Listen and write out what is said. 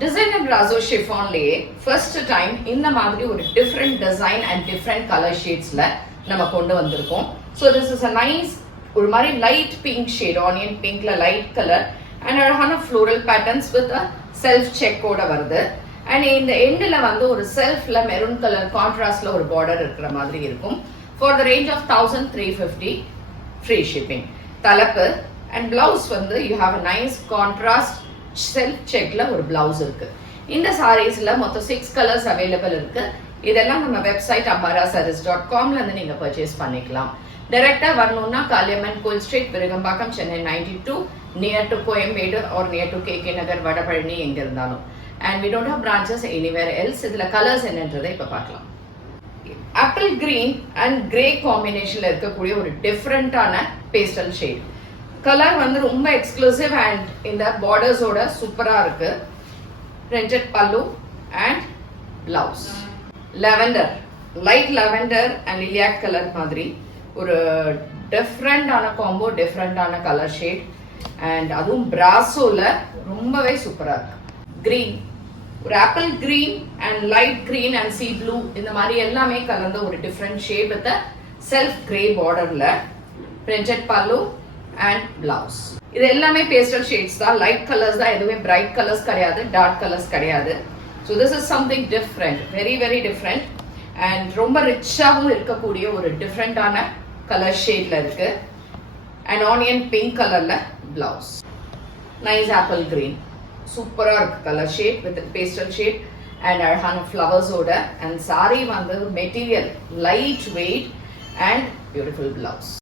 Designer Brasso chiffonலயே first time இந்த மாதிரி ஒரு different design and different color shadesல நம்ம கொண்டு வந்திருக்கோம். So this is a nice ஒரு மாதிரி light pink shade, onion pinkல light color and அழகான floral patterns with a self check ஓட வருது. And இந்த எண்ட்ல வந்து ஒரு செல்ஃப்ல மெரூன் கலர் கான்ட்ராஸ்ட்ல ஒரு பார்டர் இருக்கிற மாதிரி இருக்கும். For the range of 1350 free shipping. தலைப்பு and blouse வந்து you have a nice contrast self செக்ல ஒரு பிளவுஸ் இருக்கு. இந்த சாரீஸ்ல மொத்தம் 6 கலர்ஸ் அவைலபிள் இருக்கு. இதெல்லாம் நம்ம வெப்சைட் ambarasarees.comல இருந்து நீங்க பர்ச்சேஸ் பண்ணிக்கலாம். டைரக்டா வரணும்னா Kaliamman Koil street, Virugambakkam, Chennai 92, near to Koyambedu or near to KK Nagar, Vadapalani எங்க இருந்தாலும். And we don't have branches anywhere else. இதுல கலர்ஸ் என்னன்றதை இப்ப பார்க்கலாம். ஆப்பிள் கிரீன் அண்ட் கிரே காம்பினேஷன்ல இருக்கக்கூடிய ஒரு டிஃபரெண்டான பேஸ்டல் ஷேட். கலர் வந்து ரொம்ப எக்ஸ்க்ளூசிவ் அண்ட் இந்த பார்டர்ஸோட சூப்பரா இருக்கு. Printed pallu and blouse. Lavender, light lavender and lilac colour மாதிரி ஒரு டிஃப்ரெண்டான காம்போ, டிஃப்ரெண்டான கலர் ஷேட் அண்ட் அதுவும் பிராசோல ரொம்பவே சூப்பரா இருக்கு. கிரீன், ஒரு apple green and light green and sea blue இந்த மாதிரி எல்லாமே கலந்த ஒரு different shade with self grey பார்டர்ல பிரிண்டட் பல்லு and blouse. இது எல்லாமே பேஸ்டல் ஷேட்ஸ் தான், லைட் கலர்ஸ் தான், எதுவுமே பிரைட் கலர்ஸ் கிடையாது, டார்க் கலர்ஸ் கிடையாது. So this is something different, very very different and ரொம்ப ரிச்சாகவும் இருக்கக்கூடிய ஒரு டிஃப்ரெண்டான கலர் ஷேட்ல இருக்கு. அண்ட் ஆனியன் பிங்க் கலர்ல பிளவுஸ். நைஸ் ஆப்பிள் கிரீன், சூப்பரா இருக்கு colour shade with pastel shade and அழகான ஃப்ளவர்ஸோட. அண்ட் சாரி வந்து material light weight and beautiful blouse.